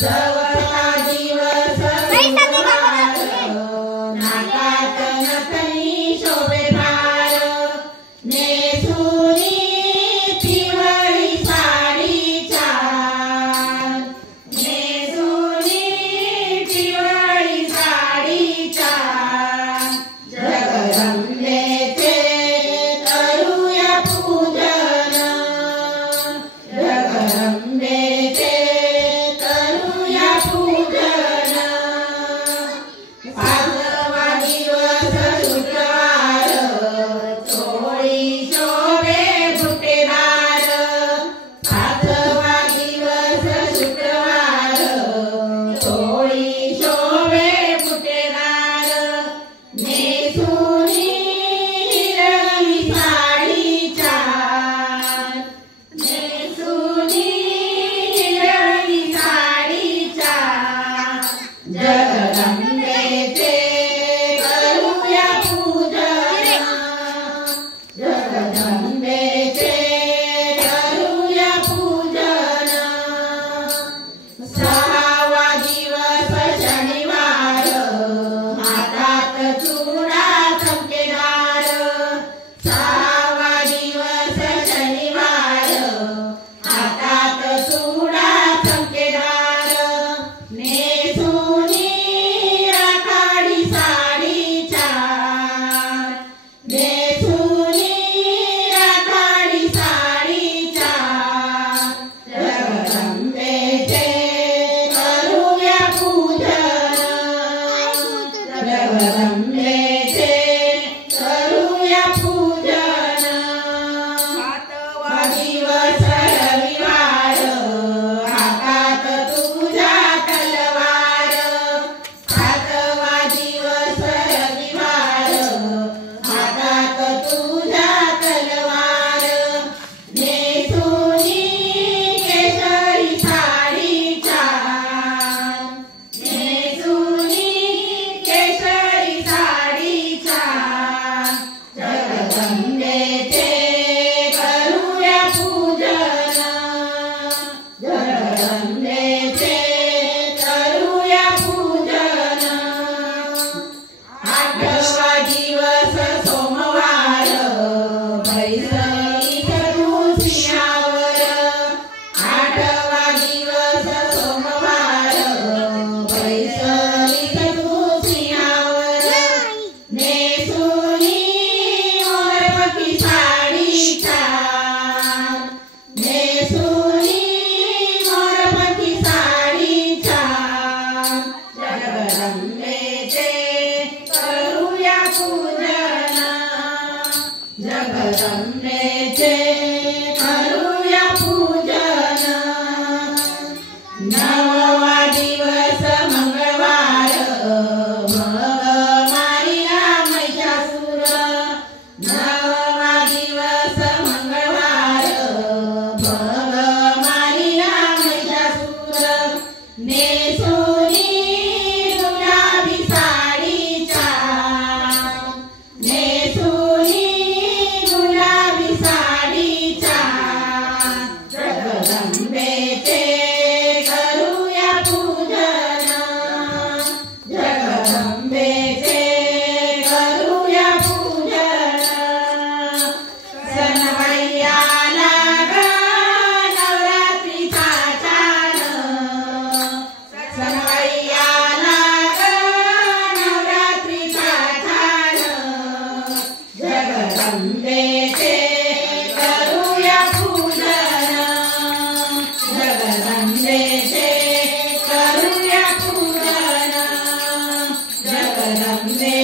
सवता दिवस नाकात नथनी शोभे भार नेसुनी पिवळी साडी चार नेसुनी पिवळी साडी चार जगदंबेचे करूया पूजन जगदंबेचे करूया पूजन पाचवा दिवस शुक्रवार चोळी शोभे बुटेदार पाचवा दिवस शुक्रवार चोळी शोभे बुटेदार नेसुनी हिरवी साडी चार नेसुनी हिरवी साडी चार जगदंबेचे करूया पूजन जगदंबेचे करूया पूजन सहावा दिवस शनिवार हातात चुडा चमकेदार सहावा दिवस शनिवार हातात चुडा चमकेदार नेसुनी राखाडी साडी चार नेसुनी राखाडी साडी चार जगदंबेचे करूया पूजन जगदंबेचे करूया पूजन सातवा दिवस रविवार हातात तुझ्या तलवार सातवा दिवस रविवार हातात तुझ्या तलवार नेसुनी केशरी साडी चार नेसुनी केशरी साडी चार जगदंबेचे करूया पूजन जगदंबेचे करूया पूजन आठवा दिवस सोमवार बैसळी तुळशीवर आठवा दिवस सोमवार बैसळी तुळशीवर नेसुनी मोरपंखी साडी चार नेसुनी मोरपंखी साडी चार जगदंबेचे करूया पूजन जगदंबेचे करूया पूजन नववा दिवस मंगळवार मग मारिला महिषासूर नववा दिवस मंगळवार मग मारिला महिषासूर नेसुनी गुलाबी साडी चार नेसुनी गुलाबी साडी चार जगदंबेचे करूया पूजन जगदंबेचे करूया पूजन सणवाई आला ग नवरात्रीचा चान सणवाई आला ग नवरात्रीचा चान जगदंबेचे करूया पूजन जगदंबेचे करूया पूजन जगदंबे